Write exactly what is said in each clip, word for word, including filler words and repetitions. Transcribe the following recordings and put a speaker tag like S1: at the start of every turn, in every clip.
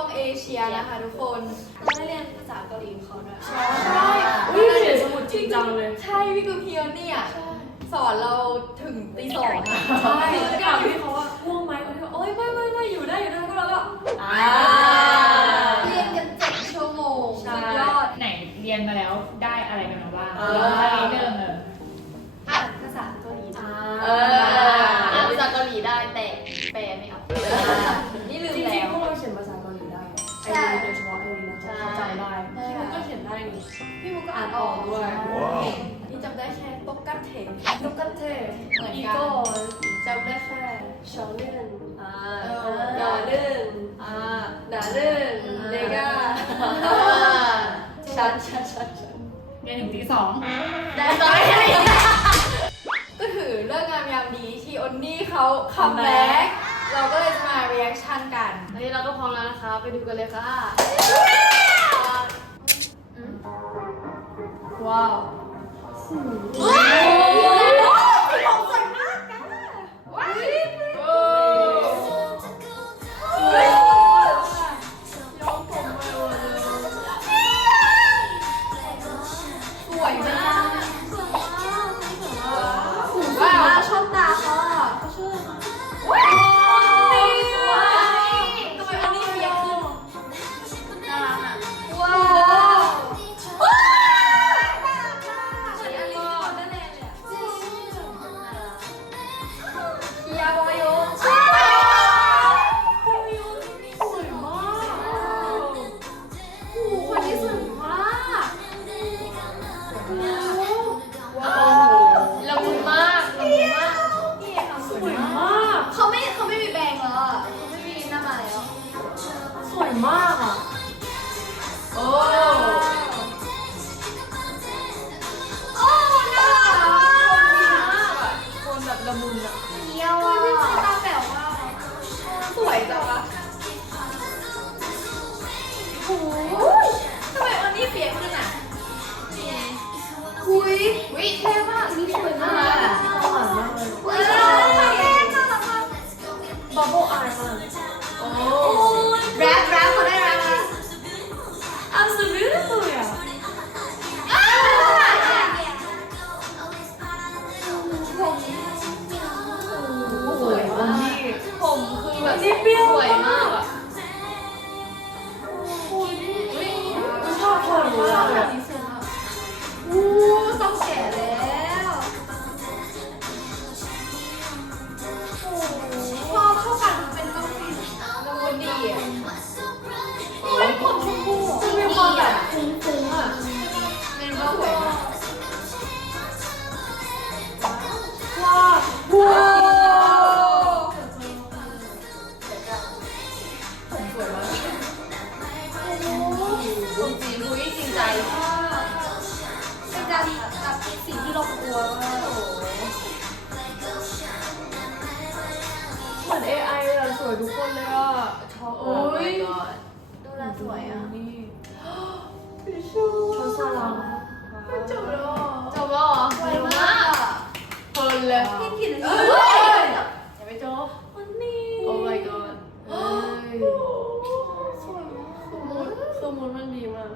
S1: เอเชียนะคะทุกคนเราได้เรียนภาษาเกาหลีของเขาด้วยใช่ใช่
S2: อุ้ยเขียนสมุดจริงจังเลย
S1: ใช่พี่กูเพียวเนี่ยสอนเราถึงตีสองอ่ะ
S2: ใช่ถามพี่เขาว่าง่วงไหมเขาที่ว่าโอ๊ยไม่ไม่ไม่อยู่ได้อยู่ได้ก็แล้วก็
S1: เรียนกันเจ็ดชั่วโมงสุดยอด
S3: ไหนเรียนมาแล้วได้อะไรกันมาบ้างเรื่องเออ
S1: อ่านภาษาเกาหลี
S2: เอ
S1: ออ่านภาษาเกาหลีได้แต่แปลไม่ออกนี่ลืม
S2: จริ
S1: แล้
S2: ง
S1: ว
S2: ๆพวกเราเขียนภาษาเกาหลีได้ไอ้โดยเฉพาะไอ้นี่นะคะจำได้พี่มุกก็เขียนได้นี่
S1: พี่มุกก็อ่านออกด้วยนี่จำได้แค่ตกกัดเทน
S2: ตกกันเท
S1: เหมือน
S2: อี
S1: กัน
S2: โก้
S1: จำได้แค่
S2: ชาวเล่นอ่า
S1: ดาเรื่องอ่าดาเรื่องเดก้าชันชันชันชัน
S3: เรียนถึงตีสอง
S1: ได้ตอนนี้ก็ถือเรื่องงามยามดีที่อนนี่เขาคัมแบ็กเราก็เลยจะมาเรีแอคชั่นกันอันนี้เราก็พร้อมแล้วนะคะไปดูกันเลยค่ะว้าวผมสวยมากนะว้าวสวยมากว้าวชอบตาเขาอ่ะเขาชื่อว้าวสวยทำไมอันนี้เฟี้ยวขึ้นน่ารักอ่ะว้าวยาวายโยสวยมากโอ้โหคนนี้สวยมากว้าวละมุนมากละมุนมากนี่ค่ะสวยมากเขาไม่เขาไม่มีแบงแล้วอ่ะเขาไม่มีหน้ามาแล้ว
S2: สวยมากอ่ะ
S1: โอ้โอ้น่ารักคนดีมากอ่ะคนแบบละมุนอ่ะเยี่ยวอ่ะพี่ชายตาแป๋วมากสวยจังวะโอ้ยทำไมวันนี้เปลี่ยนขึ้นอ่ะคุยวิเท่มากนี่สวยมาก
S2: น่ารักมากเลย
S1: ว้าวน่ารักมาก
S2: บับเบิ้ลอายมาก
S1: โอ้แรปแรปเขาได้แรปนะ
S2: อันสุดเลยอ่ะสวยมาก
S1: ผมคือแบบ
S2: นี่เปรี้ยว
S1: สวยมากอ่ะ
S2: ชอบคนมากเลย
S1: อู้ต้องแก่แล้วพอเข้ากันเป็นต้องฟินละมุนดีอ่ะโอ้ยผมชมพู
S2: มันมีความแบบฟุ้งๆอ่ะ
S1: เป็นก็สวยมาก
S2: ว้าวว้าว
S1: ผมสวยมากจริงคุยจริงใจเป็นการกับสิ่งที่เรากลัวมาก
S2: เหมือน เอ ไอ เลยอ่ะสวยทุกคนเลยอ่ะชอบ
S1: โอ้ยดูแลสวยอ่ะ
S2: นี่ชอบสลัง
S1: จบแล้วจบแล้วเหรอสวยมากเพลินเลยพี่กินเลยอย่าไปจบ
S2: วันนี้
S1: โอ้ my god
S2: เอ้ย
S1: สวยมาก
S2: คือมูดคือมูดมันดีมาก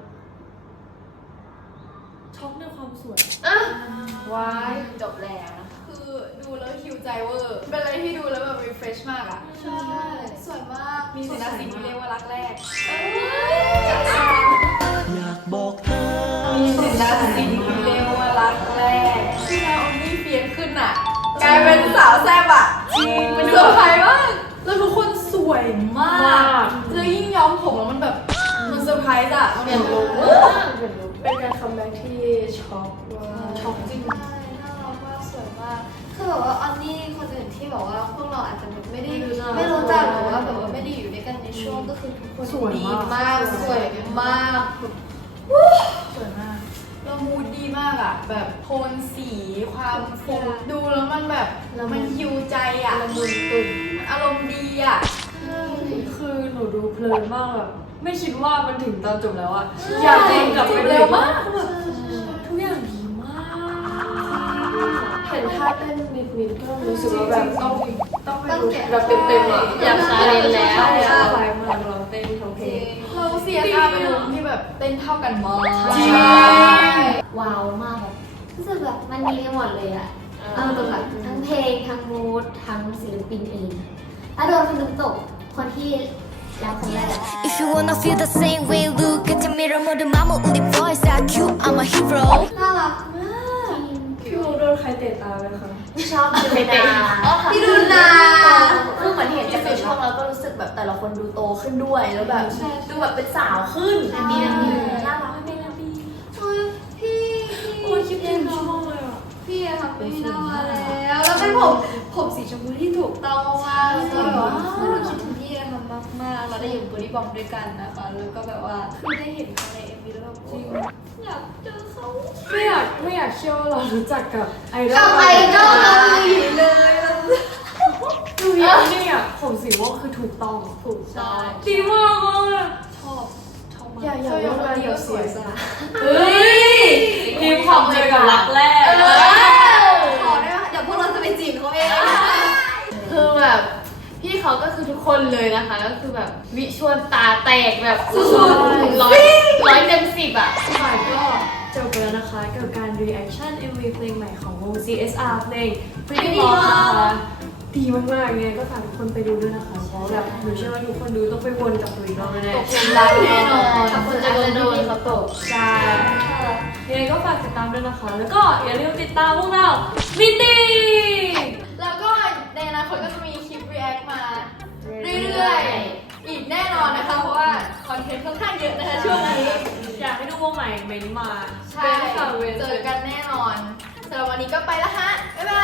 S2: ช็อกในความสวย
S1: อ่ะ
S2: ว้าย
S1: จบแล้วนะคะคือดูแล้วหิวใจเวอร์เป็นอะไรที่ดูแล้วแบบ refresh มากอ่ะใช่สวยมากมีศิลปินที่เรียกว่ารักแรกจัดการ
S4: อยากบอกเธอ
S1: มีศิลปินที่เรียกว่ารักแรกที่แล้วออนนี่เฟียนขึ้นอ่ะกลายเป็นสาวแซ่บอ่ะจริงมันเซอร์ไพรส์มากแล้วทุกคนสวยมากแล้วยิ่งย้อมผมแล้วมันแบบมันเซอร์ไพรส์อ่ะมันเปลี่ยนลุค
S2: เป็นการคัมแบ็กที่ช็อกว่าช็อกจริง
S5: ใช่น่ารักมากสวยมากคือแบบว่าอันนี้คนอื่นที่แบบว่าพวกเราอาจจะแบบไม่ได้ไม่รู้จักหรือว่าแบบว่าไม่ได้อยู่ด้วยกันในช่วงก็คือทุกคน
S2: สวย
S5: ดี
S2: มาก
S5: มากสวยมาก
S1: สวยมากแล้วมูดดีมากอ่ะแบบโทนสีความฟูดูแล้วมันแบบมันฮิวใจอ่ะ
S2: ละมุนตุ่น
S1: อารมณ์ดีอ่ะ
S2: คือหนูดูเพลินมากแบบไม่คิดว่ามันถึงตอนจบแล้วอะอยากเองกลับไป
S1: เร็วมาก
S2: แบบทุกอย่างดีมากเห็นท่าเต้นนิดๆก็รู้สึกว่าแบบต้องต้องไปดูแบบเต็มๆอะ
S1: อยากชาเลนจ์แล้ว
S2: ใช่ใช่มากเราเต้นทั้งเพลง
S1: ต้นเท่ากันมาก
S2: จริง
S6: ว้าวมากแบบรู้สึกแบบมันดีไปหมดเลยอะเอาตรงแบบทั้งเพลงทั้งมูดทั้งศิลปินเองแล้วโดนคนน้ำตกคนที่รักคนแรก
S7: If you wanna feel the same way, look at the mirror 모두 마음을 우리 voice are cute, I'm a hero
S5: น่ารักมาก
S2: พี่โอโดนใครเตะตาไหมคะ
S6: ชอบดูเนา
S5: พี่ดูนา
S6: คือเหมือนเห็นจากในช่องแล้วก็รู้สึกแบบแต่ละคนดูโตขึ้นด้วยแล้วแบบดูแบบเป็นสาวขึ้นดีนะดีน่ารักไม่เป็นดี
S5: โอ้ยพี่
S2: โอ้ยคิดถึงชอบเลยอ่ะ
S5: พี่อะค่ะพี่น่ามาแล้วแล้วเป็นผมผมสีชมพูที่ถูกต้องมากแล้วก็แบบว่าเราคิดถึงพี่อะค่ะมากๆเราได้อยู่บริบอมด้วยกันนะคะแล้วก็แบบว่าคือได้เห็นเขาในเอ็มวีแล้วแบบจริงอยากเจอเขา
S2: ไม่อยากไม่อยากเชื่อว่าเรารู้จักกับไอดอล
S5: กับไอดอลเกาหลีเลย
S2: ดูอย่างนี้อ่ะผมสีม่วงคือถูกต้องถูก
S5: ใช่
S2: ดีมากเลย
S5: ชอบชอบมาก
S2: อย่าอย่า
S5: ชอบ
S2: ร่วมงานกับเสีย
S5: สละ
S2: เฮ้ยทีมความเจอกับรักแรก
S5: ขอได้ไหมเดี๋ยวพวกเราจะไปจีบเขาเอง
S6: คือแบบพี่เขาก็คือทุกคนเลยนะคะก็คือแบบวิชวลตาแตกแบบสุดๆร้อยร้อยเต็มสิบอ่ะ
S2: ค่ะก็จบไปแล้วนะคะกับการ reaction เอ็ม วี เพลงใหม่ของวง ซี เอส อาร์ เพลง Pretty Love นะคะดีมากๆไงก็ฝากทุกคนไปดูด้วยนะคะเพราะแบบหนูเชื่อว่าทุกคนดูต้องไปวนกับตัวอีกรอบแน่
S5: ตกหลุมรักแน่นอน
S6: ขอบคุณอาจารย์โดนเขาตก
S2: ๆใช่ยังไงก็ฝากติดตามด้วยนะคะ แล้วก็อย่าลืมติดตามพวกเรามิตี้
S1: แล้วก็ในอนาคตก็จะมีคลิป react มาเรื่อยๆ อีกแน่นอนนะคะ เพราะว่าคอนเทนต์ค่อนข้างเยอะนะคะช่วงนี้
S2: อยากให้ดูวงใหม่เมนต์มา
S1: ใช่ เจอกันแน่นอนสำหรับวันนี้ก็ไปแล้วฮะ บ๊ายบาย